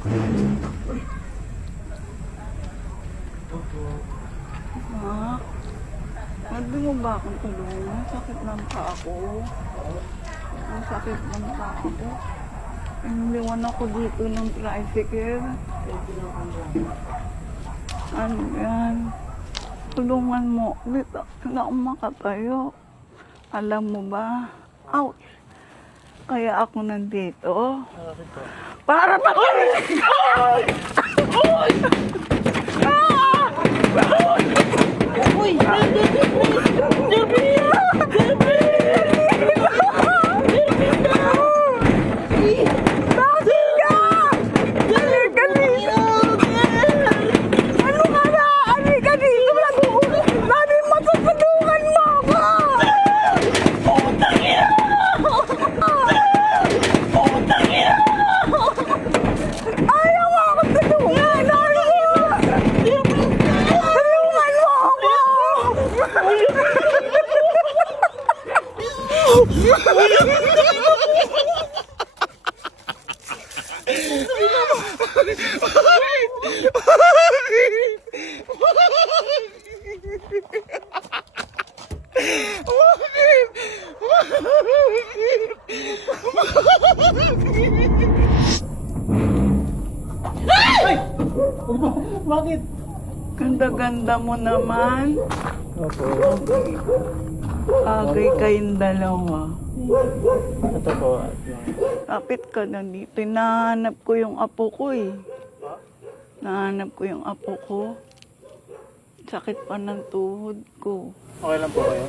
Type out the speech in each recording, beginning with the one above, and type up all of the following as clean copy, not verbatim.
Ma, pwede mo ba akong tulungan? Sakit ng paa ko. Ang sakit ng paa ko. Iniwan ako dito ng tricycle. Ano yan? Tulungan mo. Dito na ako makatayo. Alam mo ba? Ouch! Kaya ako nandito. Para makarinig ko! Uy! Bakit? Ganda-ganda mo naman. Opo. Agay kayong dalawa. Ito po. Kapit ka na dito. Nahanap ko yung apo ko eh. Nahanap ko yung apo ko. Sakit pa ng tuhod ko. Okay lang po kayo?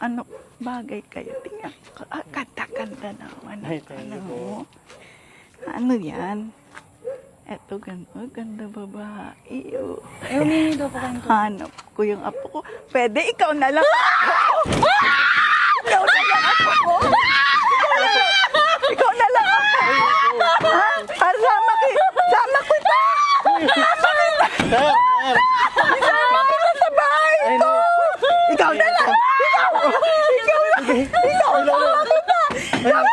Ano bagay kayo? Tingnan ko. Kanta-kanta naman. Ay, thank you po. Ano yan? Eto, ganda babae. Oh. Eh, humingi daw po kayo. Hanap ko yung apo ko. Pwede, ikaw na lang. Ikaw na lang apo ko. Ikaw na lang apo ko. Ha? Sama kita. Sama kita. Sama kita sa bahay ko. Ikaw na lang. Ikaw na. Ikaw na lang kita. Sama kita.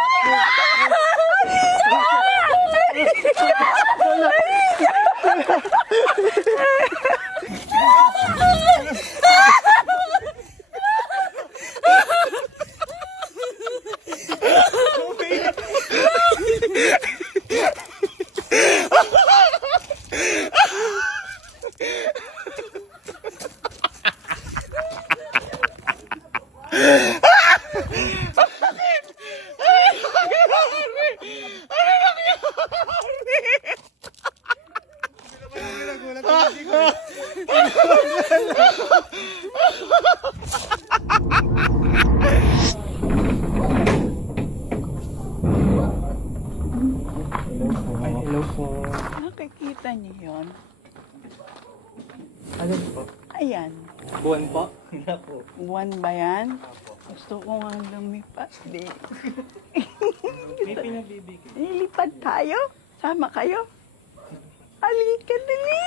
Hello po. Nakikita niyo yun? Ano po? Ayan. Buwan po? Hindi po. Buwan ba yan? Gusto ko nga lumipat. Di. May pinagbibigay. Lilipad tayo? Sama kayo? Halika, dali!